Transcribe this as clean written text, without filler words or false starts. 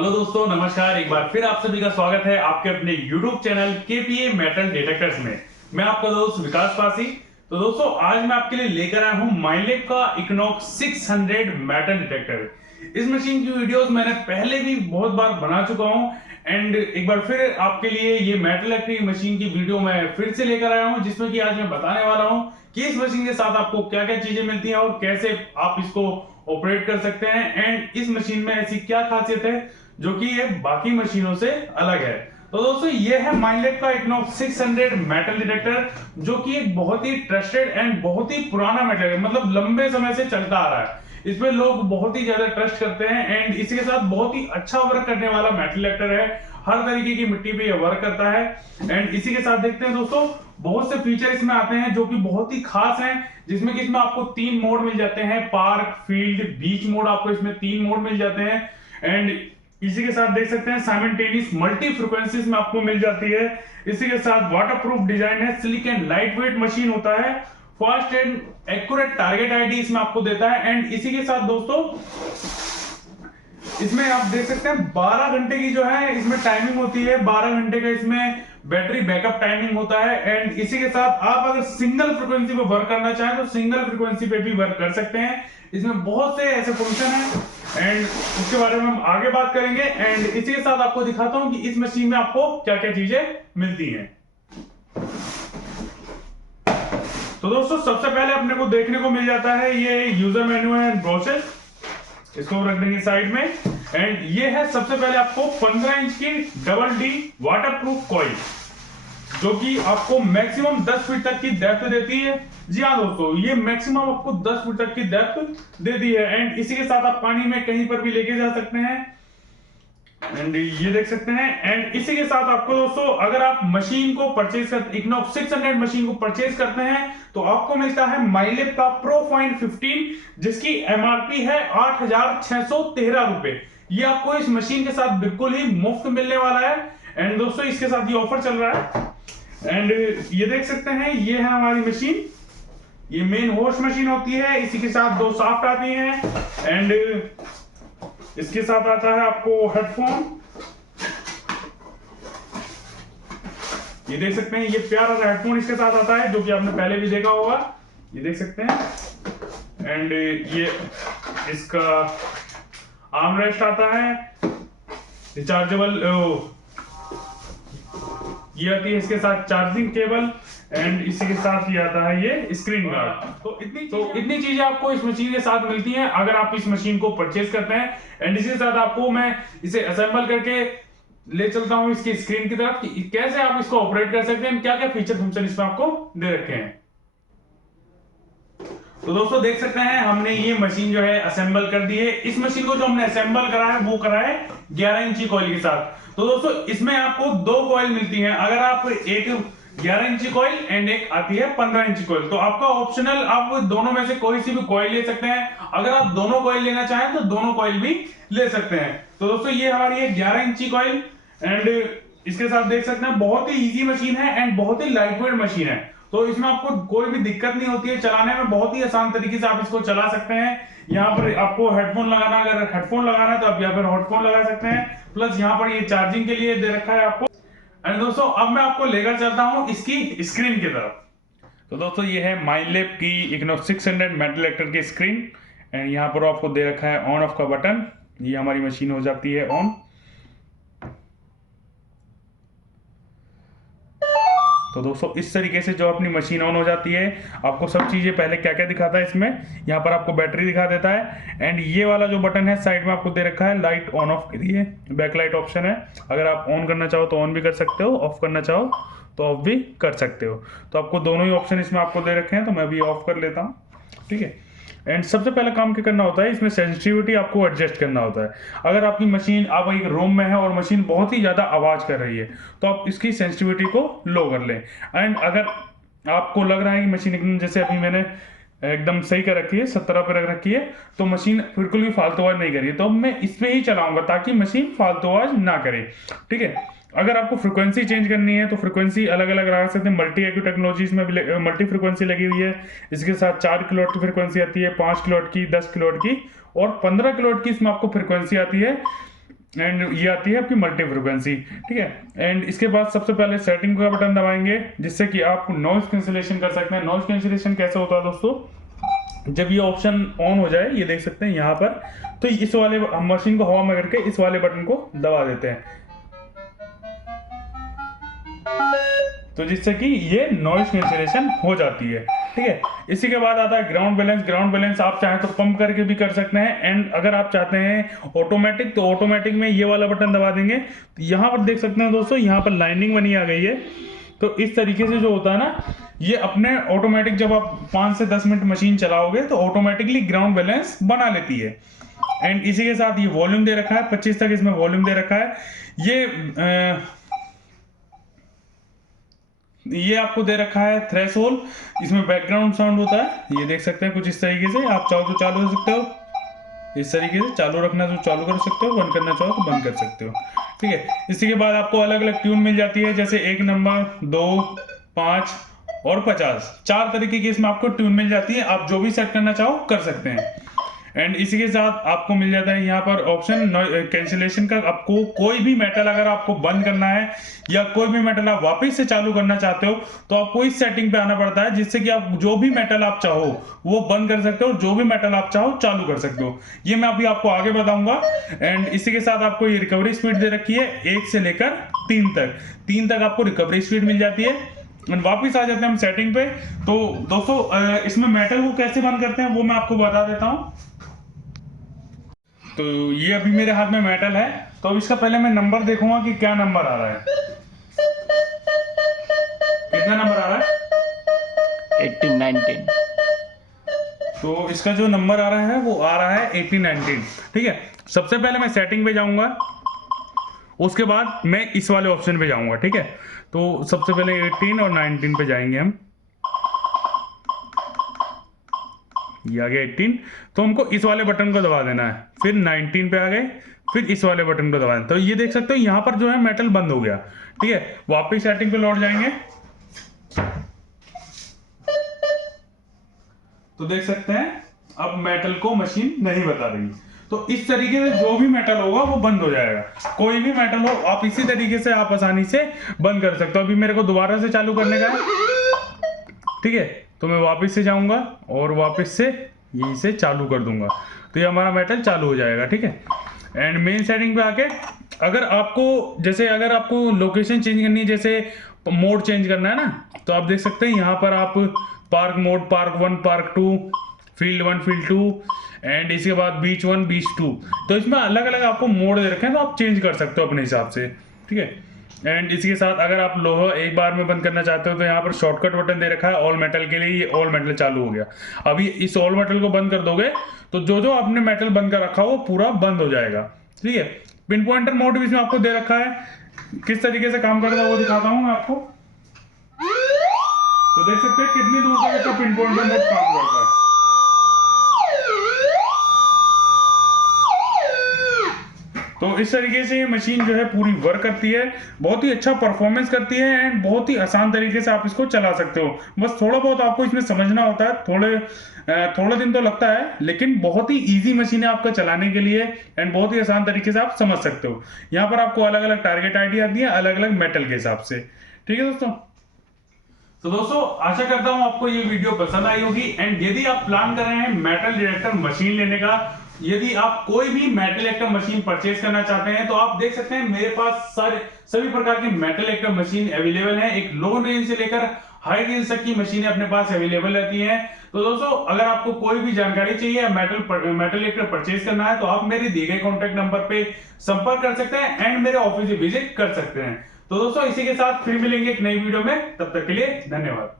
Hello दोस्तों, नमस्कार। एक बार फिर आप सभी का स्वागत है आपके अपने YouTube channel KPA metal detectors में। मैं आपका दोस्त विकास पासी। तो दोस्तों, आज मैं आपके लिए लेकर आया हूं माइलेब का इक्नॉक्स 600 मेटल डिटेक्टर। इस मशीन की वीडियोस मैंने पहले भी बहुत बार बना चुका हूं एंड एक बार फिर आपके लिए ये मेटल इलेक्ट्रिक मशीन की वीडियो मैं फिर से लेकर आया हूं, जिसमें कि आज मैं बताने वाला हूं कि इस मशीन के साथ आपको क्या क्या चीजें मिलती हैं और कैसे आप इसको ऑपरेट कर सकते हैं एंड इस मशीन में ऐसी क्या खासियत है जो कि ये बाकी मशीनों से अलग है। तो दोस्तों, ये है माइलेब का इक्नॉक्स 600 मेटल डिटेक्टर, जो कि एक बहुत ही ट्रस्टेड एंड बहुत ही पुराना मेटल है, मतलब लंबे समय से चलता आ रहा है। इसमें लोग बहुत ही ज्यादा ट्रस्ट करते हैं एंड इसके साथ बहुत ही अच्छा वर्क करने वाला मेटल डिटेक्टर है। हर तरीके की मिट्टी पे ये वर्क करता है एंड इसी के साथ देखते हैं दोस्तों, बहुत से फीचर इसमें आते हैं जो कि बहुत ही खास हैं, जिसमें कि इसमें आपको 3 मोड मिल जाते हैं, पार्क, फील्ड, बीच मोड। आपको इसमें 3 मोड मिल जाते हैं एंड इसी के साथ देख सकते हैं साइमल्टेनियस मल्टी फ्रीक्वेंसीज में आपको मिल जाती है। इसी के साथ वाटरप्रूफ डिजाइन है, slick and light weight machine होता है, fast and accurate target ID इसमें आपको देता है एंड इसी के साथ दोस्तों इसमें आप देख सकते हैं 12 घंटे की जो है इसमें टाइमिंग होती है। 12 घंटे का इसमें बैटरी बैकअप टाइमिंग होता है एंड इसी के साथ आप अगर सिंगल फ्रीक्वेंसी पे वर्क करना चाहें तो सिंगल फ्रीक्वेंसी पे भी वर्क कर सकते हैं। इसमें बहुत से ऐसे फंक्शन हैं एंड उसके बारे में हम आगे बात करेंगे एंड इसी के साथ आपको दिखाता हूं कि इस मशीन में आपको क्या क्या चीजें मिलती हैं। तो दोस्तों, सबसे पहले अपने को देखने को मिल जाता है ये यूजर मेन्यू एंड प्रोसेस, इसको रख देंगे साइड में एंड ये है सबसे पहले आपको 15 इंच की डबल डी वाटरप्रूफ कॉइल, जो कि आपको मैक्सिमम 10 फीट तक की डेप्थ देती है। जी हाँ दोस्तों, ये मैक्सिमम आपको 10 फीट तक की डेप्थ देती है एंड इसी के साथ आप पानी में कहीं पर भी लेके जा सकते हैं एंड ये देख सकते हैं। एंड इसी के साथ आपको दोस्तों, अगर आप मशीन को परचेज करते इक्नॉक्स 600 मशीन को परचेज करते हैं तो आपको मिलता है माइलेब का प्रो फाइन 15, जिसकी एमआरपी है 8,613 रुपए। ये आपको इस मशीन के साथ बिल्कुल ही मुफ्त मिलने वाला है एंड दोस्तों इसके साथ ये ऑफर चल रहा है एंड ये देख सकते हैं, ये है हमारी मशीन। ये मेन होस्ट मशीन होती है, इसी के साथ 2 शाफ्ट आती हैं एंड इसके साथ आता है आपको हेडफोन। ये देख सकते हैं, ये प्यारा सा हेडफोन इसके साथ आता है, जो कि आपने पहले भी देखा होगा। ये देख सकते हैं एंड ये इसका आर्मरेस्ट आता है, रिचार्जेबल। ये आती है इसके साथ चार्जिंग केबल एंड इसी के साथ ये आता है ये स्क्रीन गार्ड। तो इतनी चीजें आपको इस मशीन के साथ मिलती हैं अगर आप इस मशीन को परचेज करते हैं एंड इसी के साथ आपको मैं इसे असेंबल करके ले चलता हूं इसकी स्क्रीन की तरफ कि कैसे आप इसको ऑपरेट कर सकते हैं, क्या क्या फीचर फंक्शन इसमें आपको दे रखे हैं। तो दोस्तों देख सकते हैं, हमने ये मशीन जो है असेंबल कर दी है। इस मशीन को जो हमने असेंबल करा है वो करा है 11 इंची कॉइल के साथ। तो दोस्तों, इसमें आपको 2 कॉइल मिलती हैं। अगर आप एक 11 इंची कॉइल एंड एक आती है 15 इंची कॉइल, तो आपका ऑप्शनल, आप दोनों में से कोई सी भी कॉइल ले सकते हैं। अगर आप दोनों कॉइल लेना चाहें तो दोनों कॉइल भी ले सकते हैं। तो दोस्तों, ये हमारी है 11 इंची कॉइल एंड इसके साथ देख सकते हैं बहुत ही इजी मशीन है एंड बहुत ही लाइट वेट मशीन है। तो इसमें आपको कोई भी दिक्कत नहीं होती है चलाने में, बहुत ही आसान तरीके से आप इसको चला सकते हैं। यहाँ पर आपको हेडफोन लगाना, अगर हेडफोन लगाना है तो आप यहाँ पर हेडफोन लगा सकते हैं, प्लस यहाँ पर ये चार्जिंग के लिए दे रखा है आपको। एंड दोस्तों, अब मैं आपको लेकर चलता हूं इसकी स्क्रीन की तरफ। तो दोस्तों, ये है माइलेब की इक्नॉक्स 600 मेटल डिटेक्टर की स्क्रीन एंड यहाँ पर आपको दे रखा है ऑन ऑफ का बटन। ये हमारी मशीन हो जाती है ऑन। तो दोस्तों, इस तरीके से जो अपनी मशीन ऑन हो जाती है, आपको सब चीजें पहले क्या क्या दिखाता है इसमें, यहाँ पर आपको बैटरी दिखा देता है एंड ये वाला जो बटन है साइड में आपको दे रखा है लाइट ऑन ऑफ के लिए, बैक लाइट ऑप्शन है। अगर आप ऑन करना चाहो तो ऑन भी कर सकते हो, ऑफ करना चाहो तो ऑफ भी कर सकते हो। तो आपको दोनों ही ऑप्शन इसमें आपको दे रखे हैं, तो मैं अभी ऑफ कर लेता हूँ, ठीक है। एंड सबसे पहला काम क्या करना होता है, इसमें सेंसिटिविटी आपको एडजस्ट करना होता है। अगर आपकी मशीन, आप एक रूम में है और मशीन बहुत ही ज्यादा आवाज कर रही है तो आप इसकी सेंसिटिविटी को लो कर लें। एंड अगर आपको लग रहा है कि मशीन एकदम, जैसे अभी मैंने एकदम सही कर रखी है, 17 पे रख रखी है, तो मशीन बिल्कुल भी फालतू आवाज नहीं कर रही है, तो मैं इसमें ही चलाऊंगा ताकि मशीन फालतू आवाज ना करे, ठीक है। अगर आपको फ्रीक्वेंसी चेंज करनी है तो फ्रीक्वेंसी अलग अलग लगा सकते हैं। मल्टी एक्यू टेक्नोलॉजीज में भी मल्टी फ्रीक्वेंसी लगी हुई है। इसके साथ 4 किलोवाट की फ्रीक्वेंसी आती है, 5 किलोवाट की, 10 किलोवाट की और 15 किलोवाट की इसमें आपको फ्रीक्वेंसी आती है। एंड ये आती है आपकी मल्टी फ्रिक्वेंसी, ठीक है। एंड इसके बाद सबसे पहले सेटिंग का बटन दबाएंगे, जिससे कि आप नॉइज कैंसिलेशन कर सकते हैं। नॉइज कैंसिलेशन कैसे होता है दोस्तों, जब ये ऑप्शन ऑन हो जाए, ये देख सकते हैं यहाँ पर, तो इस वाले मशीन को हवा में करके इस वाले बटन को दबा देते हैं, तो जिससे कि ये नॉइज कैंसिलेशन हो जाती है, ठीक है। इसी के बाद आता है ग्राउंड बैलेंस। ग्राउंड बैलेंस आप चाहें तो पंप करके भी कर सकते हैं, एंड अगर आप चाहते हैं ऑटोमेटिक, तो ऑटोमेटिक में ये वाला बटन दबा देंगे। तो यहाँ पर देख सकते हैं दोस्तों, यहाँ पर लाइनिंग बनी आ गई है। तो इस तरीके से जो होता है ना, ये अपने ऑटोमेटिक, जब आप 5 से 10 मिनट मशीन चलाओगे तो ऑटोमेटिकली ग्राउंड बैलेंस बना लेती है। एंड इसी के साथ ये वॉल्यूम दे रखा है, 25 तक इसमें वॉल्यूम दे रखा है। ये आपको दे रखा है थ्रेशोल्ड, इसमें बैकग्राउंड साउंड होता है, ये देख सकते हैं कुछ इस तरीके से। आप चाहो तो चालू कर सकते हो, इस तरीके से चालू रखना तो चालू कर सकते हो, बंद करना चाहो तो बंद कर सकते हो, ठीक है। इसी के बाद आपको अलग अलग ट्यून मिल जाती है, जैसे 1 नंबर, 2, 5 और 50, 4 तरीके की इसमें आपको ट्यून मिल जाती है। आप जो भी सेट करना चाहो कर सकते हैं। एंड इसी के साथ आपको मिल जाता है यहाँ पर ऑप्शन कैंसिलेशन का। आपको कोई भी मेटल अगर आपको बंद करना है, या कोई भी मेटल आप वापस से चालू करना चाहते हो, तो आपको इस सेटिंग पे आना पड़ता है, जिससे कि आप जो भी मेटल आप चाहो वो बंद कर सकते हो, जो भी मेटल आप चाहो चालू कर सकते हो। ये मैं अभी आपको आगे बताऊंगा। एंड इसी के साथ आपको ये रिकवरी स्पीड दे रखी है 1 से लेकर 3 तक आपको रिकवरी स्पीड मिल जाती है। वापिस आ जाते हैं हम सेटिंग पे। तो दोस्तों इसमें मेटल को कैसे बंद करते हैं वो मैं आपको बता देता हूँ। तो ये अभी मेरे हाथ में मेटल है, तो अब इसका पहले मैं नंबर देखूंगा कि क्या नंबर आ रहा है। कितना नंबर आ रहा है? 18, 19। तो इसका जो नंबर आ रहा है वो आ रहा है 18, 19, ठीक है। सबसे पहले मैं सेटिंग पे जाऊंगा, उसके बाद मैं इस वाले ऑप्शन पे जाऊंगा, ठीक है। तो सबसे पहले 18 और 19 पे जाएंगे हम। ये आ गया 18, तो हमको इस वाले बटन को दबा देना है। फिर 19 पे आ गए, फिर इस वाले बटन को दबा देना। तो ये देख सकते हो यहाँ पर जो है मेटल बंद हो गया, ठीक है। वापिस सेटिंग पे लौट जाएंगे, तो देख सकते हैं अब मेटल को मशीन नहीं बता रही। तो इस तरीके से जो भी मेटल होगा वो बंद हो जाएगा। कोई भी मेटल हो, आप इसी तरीके से आप आसानी से बंद कर सकते हो। अभी मेरे को दोबारा से चालू करने का है, ठीक है। तो मैं वापस से जाऊंगा और वापस से यहीं से चालू कर दूंगा, तो ये हमारा मेटल चालू हो जाएगा, ठीक है। एंड मेन सेटिंग पे आके अगर आपको लोकेशन चेंज करनी है, जैसे मोड चेंज करना है ना, तो आप देख सकते हैं यहाँ पर आप park mode, park 1, park 2, field 1, field 2, and इसके बाद बीच 1, बीच 2। तो इसमें अलग अलग आपको मोड दे रखे हैं, तो आप चेंज कर सकते हो अपने हिसाब से, ठीक है। एंड इसके साथ अगर आप लोहा एक बार में बंद करना चाहते हो, तो यहाँ पर शॉर्टकट बटन दे रखा है ऑल मेटल के लिए। ये ऑल मेटल चालू हो गया। अभी इस ऑल मेटल को बंद कर दोगे तो जो जो आपने मेटल बंद कर रखा हो वो पूरा बंद हो जाएगा, ठीक है। पिन पॉइंटर मोड भी इसमें आपको दे रखा है, किस तरीके से काम करता है वो दिखाता हूँ मैं आपको। तो देख सकते हैं कितनी दूर तक इसका पिन पॉइंटर मोड काम करता है। तो इस तरीके से ये मशीन जो है पूरी वर्क करती है, बहुत ही अच्छा परफॉर्मेंस करती है, एंड बहुत ही आसान तरीके से आप इसको चला सकते हो। बस थोड़ा बहुत आपको इसमें समझना होता है, थोड़ा दिन तो लगता है, लेकिन बहुत ही इजी मशीन है आपका चलाने के लिए, एंड बहुत ही आसान तरीके से आप समझ सकते हो। यहाँ पर आपको अलग अलग टारगेट आईडी आती है, अलग अलग मेटल के हिसाब से, ठीक है दोस्तों। तो दोस्तों आशा करता हूं आपको ये वीडियो पसंद आई होगी। एंड यदि आप प्लान कर रहे हैं मेटल डिटेक्टर मशीन लेने का, यदि आप कोई भी मेटल डिटेक्टर मशीन परचेज करना चाहते हैं, तो आप देख सकते हैं मेरे पास सभी प्रकार की मेटल डिटेक्टर मशीन अवेलेबल है। एक लो रेंज से लेकर हाई रेंज तक की मशीनें अपने पास अवेलेबल रहती हैं। तो दोस्तों अगर आपको कोई भी जानकारी चाहिए, मेटल डिटेक्टर परचेज करना है, तो आप मेरे दिए गए कॉन्टेक्ट नंबर पे संपर्क कर सकते हैं एंड मेरे ऑफिस विजिट कर सकते हैं। तो दोस्तों इसी के साथ फिर मिलेंगे एक नई वीडियो में, तब तक के लिए धन्यवाद।